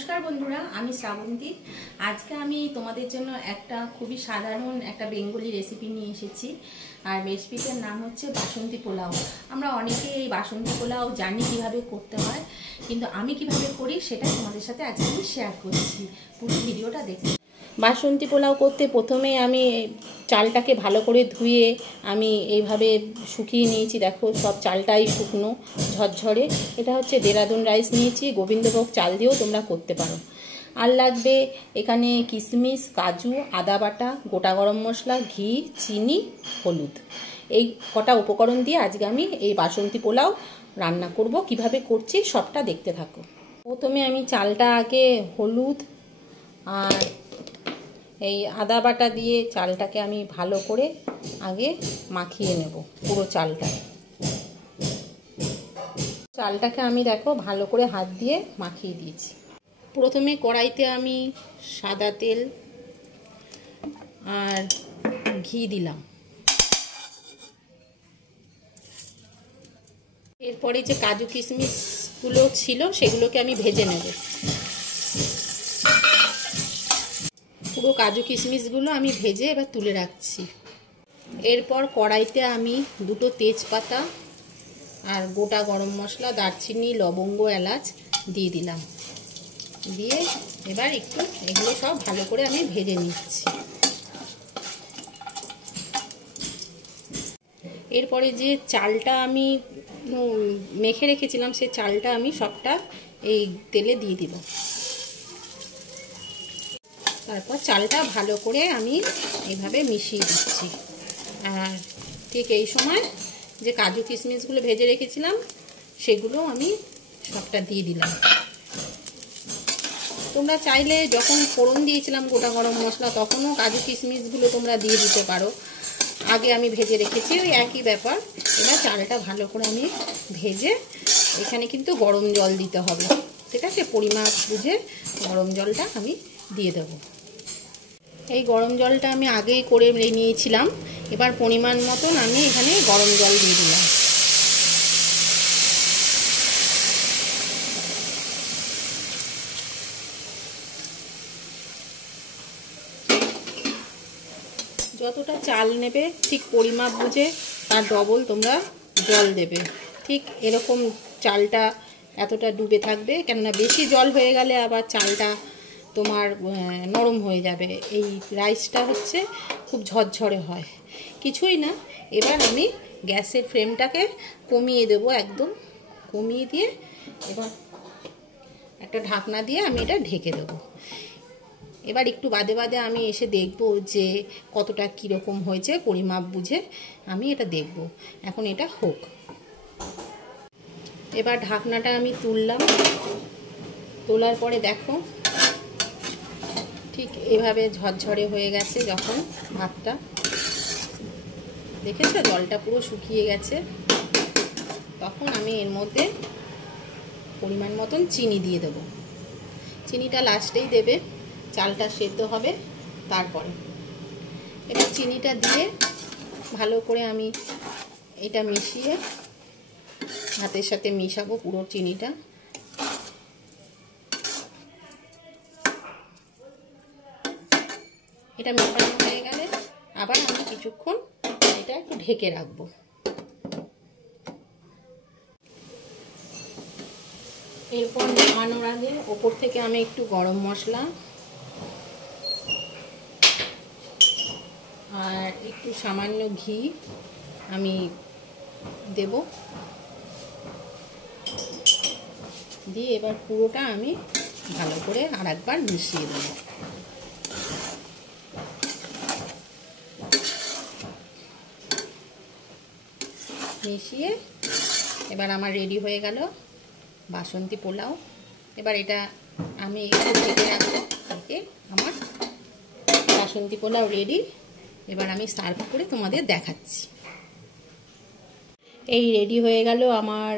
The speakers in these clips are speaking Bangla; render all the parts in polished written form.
নমস্কার বন্ধুরা, আমি শ্রাবন্তী। আজকে আমি তোমাদের জন্য একটা খুবই সাধারণ একটা বেঙ্গলি রেসিপি নিয়ে এসেছি। আর রেসিপিটার নাম হচ্ছে বাসন্তী পোলাও। আমরা অনেকে এই বাসন্তী পোলাও জানি কিভাবে করতে হয়, কিন্তু আমি কিভাবে করি সেটা তোমাদের সাথে আজকে আমি শেয়ার করছি। পুরো ভিডিওটা দেখতে। বাসন্তী পোলাও করতে প্রথমে আমি চালটাকে ভালো করে ধুয়ে আমি এইভাবে শুকিয়ে নিয়েছি। দেখো, সব চালটাই শুকনো ঝরঝরে। এটা হচ্ছে দেরাদুন রাইস নিয়েছি, গোবিন্দভোগ চাল দিয়েও তোমরা করতে পারো। আর লাগবে এখানে কিশমিশ, কাজু, আদা বাটা, গোটা গরম মশলা, ঘি, চিনি, হলুদ। এই কটা উপকরণ দিয়ে আজকে আমি এই বাসন্তী পোলাও রান্না করব। কিভাবে করছি সবটা দেখতে থাকো। প্রথমে আমি চালটা আগে হলুদ আর এই আদা বাটা দিয়ে চালটাকে আমি ভালো করে আগে মাখিয়ে নেব। পুরো চালটাকে আমি দেখো ভালো করে হাত দিয়ে মাখিয়ে দিয়েছি। প্রথমে কড়াইতে আমি সাদা তেল আর ঘি দিলাম। এরপরে যে কাজু কিশমিশগুলো ছিল সেগুলোকে আমি ভেজে নেব। পুরো কাজু কিশমিশগুলো আমি ভেজে এবার তুলে রাখছি। এরপর কড়াইতে আমি দুটো তেজপাতা আর গোটা গরম মশলা, দারচিনি, লবঙ্গ, এলাচ দিয়ে দিলাম। দিয়ে এবার একটু এগুলো সব ভালো করে আমি ভেজে নিচ্ছি। এরপরে যে চালটা আমি মেখে রেখেছিলাম সেই চালটা আমি সবটা এই তেলে দিয়ে দিব। তারপর চালটা ভালো করে আমি এইভাবে মিশিয়ে দিচ্ছি। আর ঠিক এই সময় যে কাজু কিশমিশগুলো ভেজে রেখেছিলাম সেগুলো আমি সবটা দিয়ে দিলাম। তোমরা চাইলে যখন ফোড়ন দিয়েছিলাম গোটা গরম মশলা তখনও কাজু কিশমিশগুলো তোমরা দিয়ে দিতে পারো। আগে আমি ভেজে রেখেছি, ওই একই ব্যাপার। এবার চালটা ভালো করে আমি ভেজে এখানে কিন্তু গরম জল দিতে হবে, ঠিক আছে? পরিমাপ বুঝে গরম জলটা আমি দিয়ে দেবো। এই গরম জলটা আমি আগেই করে নিয়েছিলাম। এবার পরিমাণ মতন আমি এখানে গরম জল দিয়ে দিলাম। যতটা চাল নেবে ঠিক পরিমাপ বুঝে তার ডবল তোমরা জল দেবে। ঠিক এরকম চালটা এতটা ডুবে থাকবে, কেননা বেশি জল হয়ে গেলে আবার চালটা তোমার নরম হয়ে যাবে। এই রাইসটা হচ্ছে খুব ঝরঝরে হয়। কিছুই না, এবার আমি গ্যাসের ফ্লেমটাকে কমিয়ে দেব, একদম কমিয়ে দিয়ে এবার একটা ঢাকনা দিয়ে আমি এটা ঢেকে দেবো। এবার একটু বাদে বাদে আমি এসে দেখব যে কতটা কীরকম হয়েছে, পরিমাপ বুঝে আমি এটা দেখব। এখন এটা হোক। এবার ঢাকনাটা আমি তুললাম। তোলার পরে দেখো ঠিক এভাবে ঝরঝরে হয়ে গেছে। যখন ভাতটা দেখেছো জলটা পুরো শুকিয়ে গেছে, তখন আমি এর মধ্যে পরিমাণ মতন চিনি দিয়ে দেব। চিনিটা লাস্টেই দেবে, চালটা সেদ্ধ হবে তারপরে। এবার চিনিটা দিয়ে ভালো করে আমি এটা মিশিয়ে ভাতের সাথে মিশাবো পুরো চিনিটা। এটা মেশানো হয়ে গেলে আবার আমি কিছুক্ষণ এটা একটু ঢেকে রাখবো। এরপর নামানোর আগে ওপর থেকে আমি একটু গরম মশলা আর একটু সামান্য ঘি আমি দেব। দিয়ে এবার পুরোটা আমি ভালো করে আর একবার মিশিয়ে দেব। মিশিয়ে এবার আমার রেডি হয়ে গেল বাসন্তী পোলাও। এবার এটা আমি একটু ঢেকে রাখবো। ঢেকে আমার বাসন্তী পোলাও রেডি। এবার আমি সার্ভ করে তোমাদের দেখাচ্ছি। এই রেডি হয়ে গেল আমার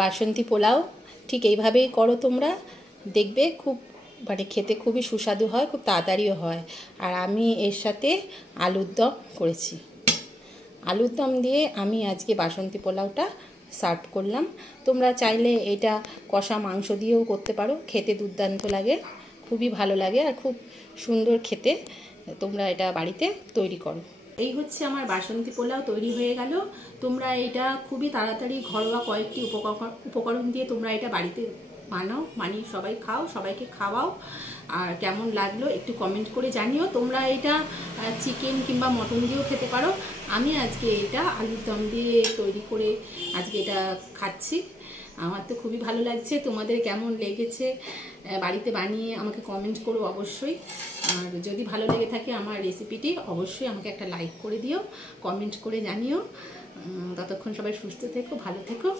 বাসন্তী পোলাও। ঠিক এইভাবেই করো তোমরা, দেখবে খুব খেতে খুবই সুস্বাদু হয়, খুব তাড়াতাড়িও হয়। আর আমি এর সাথে আলুর দম করেছি। আলুর দম দিয়ে আমি আজকে বাসন্তী পোলাওটা সার্ভ করলাম। তোমরা চাইলে এটা কষা মাংস দিয়েও করতে পারো, খেতে দুর্দান্ত লাগে, খুবই ভালো লাগে আর খুব সুন্দর খেতে। তোমরা এটা বাড়িতে তৈরি করো। এই হচ্ছে আমার বাসন্তী পোলাও তৈরি হয়ে গেল। তোমরা এটা খুবই তাড়াতাড়ি ঘরোয়া কয়েকটি উপকরণ দিয়ে তোমরা এটা বাড়িতে বানাও, বানিয়ে সবাই খাও, সবাইকে খাওয়াও। আর কেমন লাগলো একটু কমেন্ট করে জানিও। তোমরা এটা চিকেন কিংবা মটন দিয়েও খেতে পারো। আমি আজকে এটা আলুর দম দিয়ে তৈরি করে আজকে এটা খাচ্ছি। আমার তো খুবই ভালো লাগছে। তোমাদের কেমন লেগেছে বাড়িতে বানিয়ে আমাকে কমেন্ট করো অবশ্যই। আর যদি ভালো লেগে থাকে আমার রেসিপিটি, অবশ্যই আমাকে একটা লাইক করে দিও, কমেন্ট করে জানিও। ততক্ষণ সবাই সুস্থ থেকো, ভালো থেকো।